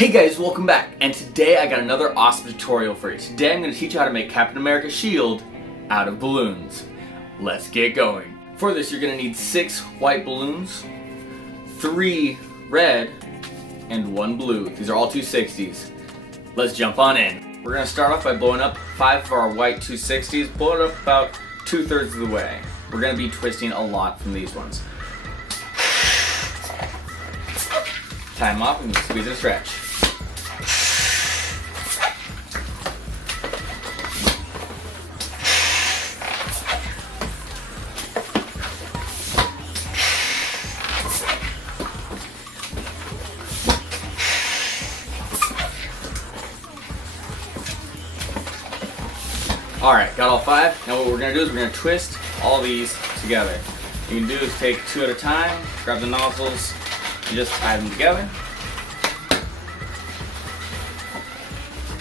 Hey guys, welcome back, and today I got another awesome tutorial for you. Today I'm going to teach you how to make Captain America's shield out of balloons. Let's get going. For this you're going to need 6 white balloons, 3 red, and 1 blue. These are all 260s. Let's jump on in. We're going to start off by blowing up 5 of our white 260s, blow it up about 2/3 of the way. We're going to be twisting a lot from these ones. Tie them off and squeeze and stretch. Alright, got all 5. Now what we're going to do is we're going to twist all these together. What you can do is take 2 at a time, grab the nozzles, and just tie them together.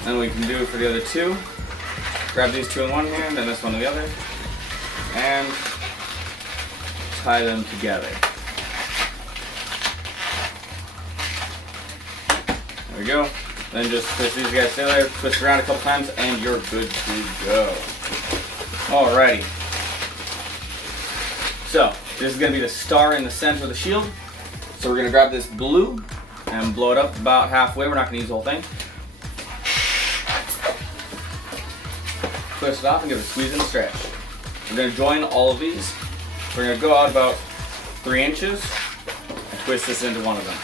And we can do for the other 2. Grab these 2 in one hand and this one in the other, and tie them together. There we go. Then just twist these guys together, twist around a couple times, and you're good to go. Alrighty. So, this is going to be the star in the center of the shield. So we're going to grab this blue and blow it up about halfway. We're not going to use the whole thing. Twist it off and give it a squeeze and stretch. We're going to join all of these. We're going to go out about 3 inches and twist this into one of them.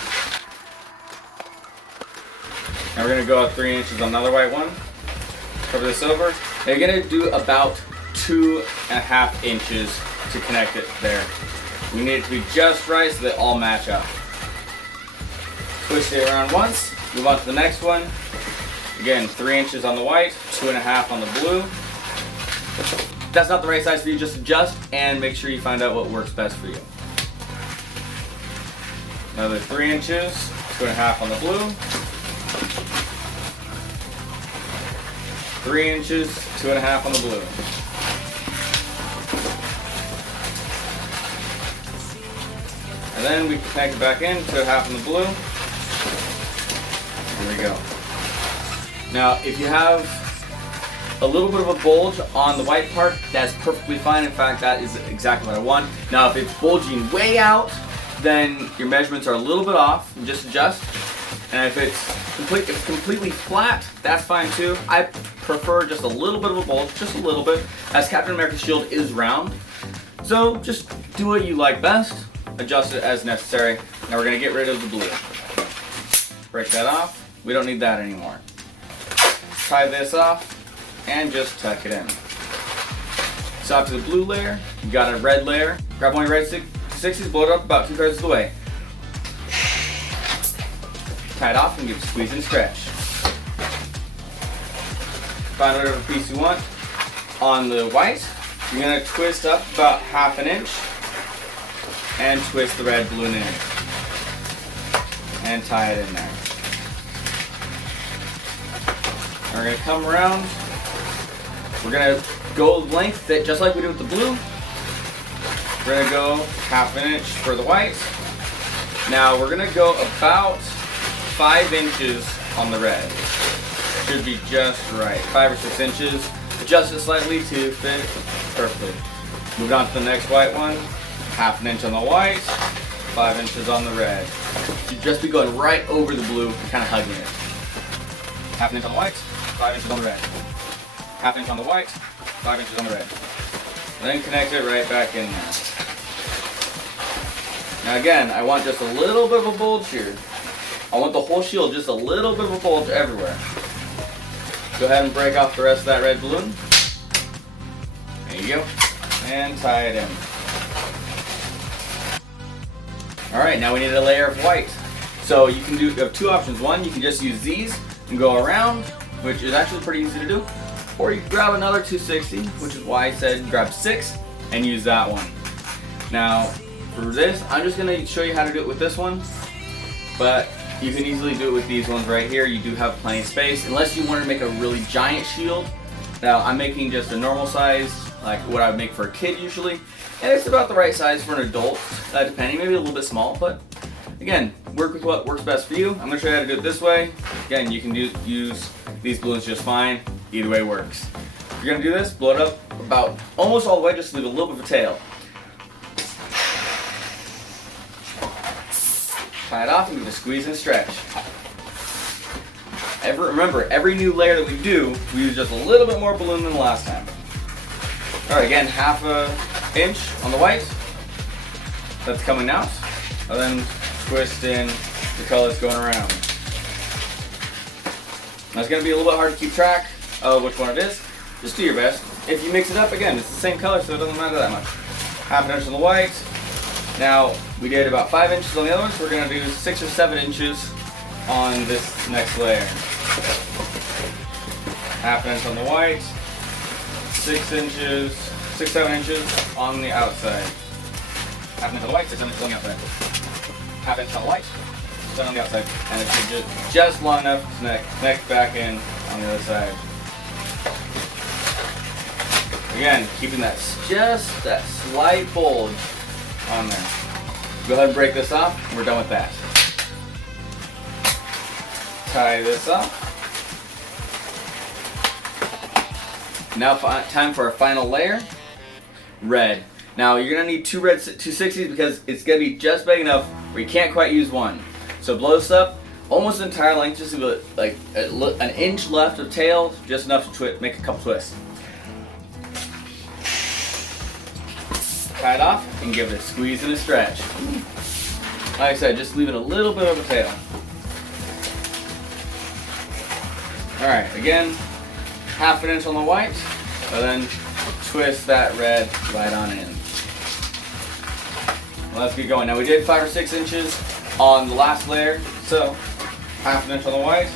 Now we're going to go out 3 inches on another white one. Cover this over. Now you're going to do about 2.5 inches to connect it there. We need it to be just right so they all match up. Twist it around once. Move on to the next one. Again, 3 inches on the white, 2.5 on the blue. If that's not the right size for you, just adjust and make sure you find out what works best for you. Another 3 inches, 2.5 on the blue. 3 inches, 2.5 on the blue. And then we connect it back in to 1/2 on the blue. There we go. Now, if you have a little bit of a bulge on the white part, that's perfectly fine. In fact, that is exactly what I want. Now, if it's bulging way out, then your measurements are a little bit off. Just adjust. And if it's completely flat, that's fine too. I prefer just a little bit of a bulge, just a little bit, as Captain America's shield is round. So just do what you like best, adjust it as necessary. Now we're going to get rid of the blue. Break that off. We don't need that anymore. Tie this off and just tuck it in. So after the blue layer, you got a red layer. Grab one of your red 60s, blow it up about 2/3 of the way. Tie it off and give it a squeeze and stretch. Find whatever piece you want. On the white, you're going to twist up about 1/2 inch and twist the red balloon in and tie it in there. We're going to come around. We're going to go length that just like we did with the blue. We're going to go 1/2 inch for the white. Now we're going to go about 5 inches on the red. Should be just right. 5 or 6 inches. Adjust it slightly to fit perfectly. Move on to the next white one. 1/2 inch on the white, 5 inches on the red. You'd just be going right over the blue and kind of hugging it. 1/2 inch on the white, 5 inches on the red. 1/2 inch on the white, 5 inches on the red. And then connect it right back in there. Now again, I want just a little bit of a bulge here. I want the whole shield just a little bit of a bulge everywhere. Go ahead and break off the rest of that red balloon. There you go. And tie it in. Alright, now we need a layer of white. So you have 2 options. One, you can just use these and go around, which is actually pretty easy to do. Or you can grab another 260, which is why I said grab 6 and use that one. Now, for this, I'm just going to show you how to do it with this one. But you can easily do it with these ones right here. You do have plenty of space, unless you want to make a really giant shield. Now, I'm making just a normal size, like what I would make for a kid usually. And it's about the right size for an adult, depending, maybe a little bit small, but again, work with what works best for you. I'm gonna show you how to do it this way. Again, you can use these balloons just fine. Either way works. If you're gonna do this, blow it up about almost all the way, just leave a little bit of a tail. Tie it off and give it a squeeze and stretch. Remember, every new layer that we do, we use just a little bit more balloon than the last time. Alright, again, half an inch on the white. That's coming out. And then twist in the colors going around. Now it's going to be a little bit hard to keep track of which one it is. Just do your best. If you mix it up, again, it's the same color, so it doesn't matter that much. Half an inch on the white. Now, we did about 5 inches on the other one, so we're going to do 6 or 7 inches on this next layer. Half an inch on the white. 7 inches on the outside. Half an inch on the white, 6 inches on the outside. Half inch on the white, 7 on the outside. And it should just long enough to connect back in on the other side. Again, keeping just that slight bulge on there. Go ahead and break this off, and we're done with that. Tie this up. Now time for our final layer, red. Now you're gonna need two 260s because it's gonna be just big enough where you can't quite use one. So blow this up almost the entire length, just like an inch left of tail, just enough to make a couple twists. Tie it off and give it a squeeze and a stretch. Like I said, just leave it a little bit of a tail. Alright, again, half an inch on the white, and then twist that red right on in. Well, let's get going. Now we did 5 or 6 inches on the last layer, so half an inch on the white.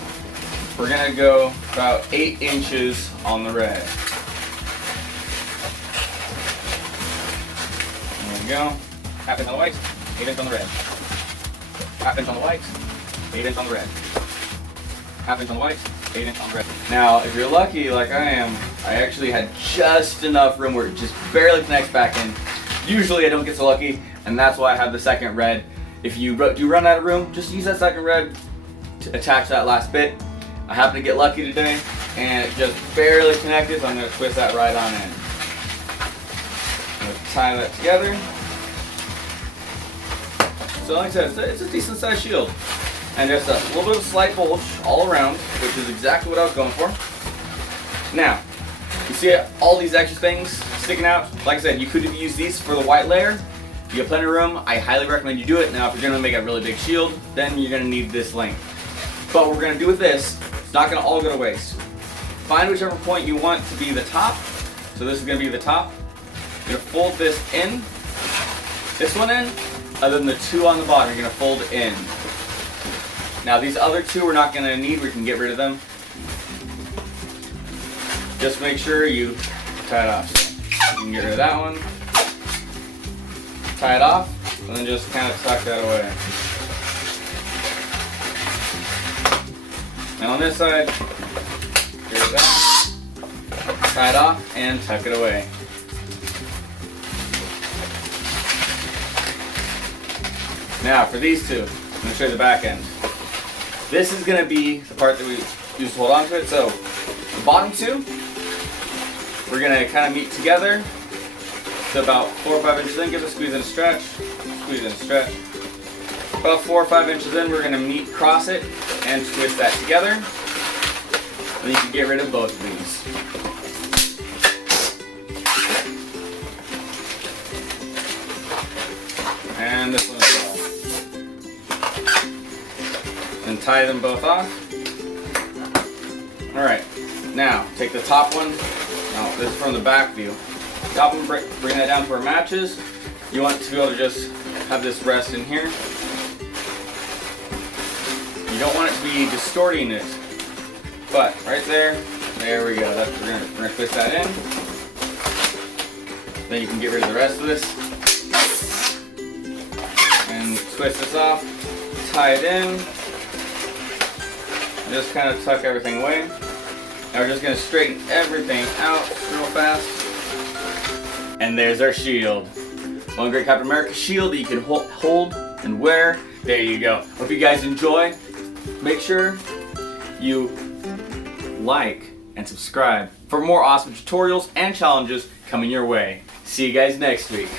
We're gonna go about 8 inches on the red. There we go. Half inch on the white, 8 inch on the red. Half inch on the white, 8 inch on the red. Half inch on the white, 8 inch on the red. Now, if you're lucky like I am, I actually had just enough room where it just barely connects back in. Usually I don't get so lucky, and that's why I have the second red. If you do run out of room, just use that second red to attach that last bit. I happen to get lucky today, and it just barely connected, so I'm going to twist that right on in. I'm going to tie that together. So like I said, it's a decent sized shield. And just a little bit of slight bulge all around, which is exactly what I was going for. Now, you see all these extra things sticking out? Like I said, you could have used these for the white layer. If you have plenty of room, I highly recommend you do it. Now, if you're going to make a really big shield, then you're going to need this length. But what we're going to do with this, it's not going to all go to waste. Find whichever point you want to be the top. So this is going to be the top. You're going to fold this in, this one in, and then the two on the bottom you're going to fold in. Now these other two we're not going to need, we can get rid of them. Just make sure you tie it off. So you can get rid of that one. Tie it off, and then just kind of tuck that away. Now on this side, here's that. Tie it off and tuck it away. Now for these two, I'm going to show you the back end. This is going to be the part that we use to hold on to it. So the bottom two, we're going to kind of meet together. So about 4 or 5 inches in, give it a squeeze and a stretch. Squeeze and a stretch. About 4 or 5 inches in, we're going to meet across it and twist that together. And you can get rid of both of these. And this one as well. And tie them both off. Alright, now take the top one. Now, this is from the back view. Top one, bring that down to where it matches. You want to be able to just have this rest in here. You don't want it to be distorting it. But right there, there we go. We're gonna twist that in. Then you can get rid of the rest of this. And twist this off, tie it in, and just kind of tuck everything away. Now we're just going to straighten everything out real fast. And there's our shield. One great Captain America shield that you can hold and where. There you go. Hope you guys enjoy. Make sure you like and subscribe for more awesome tutorials and challenges coming your way. See you guys next week.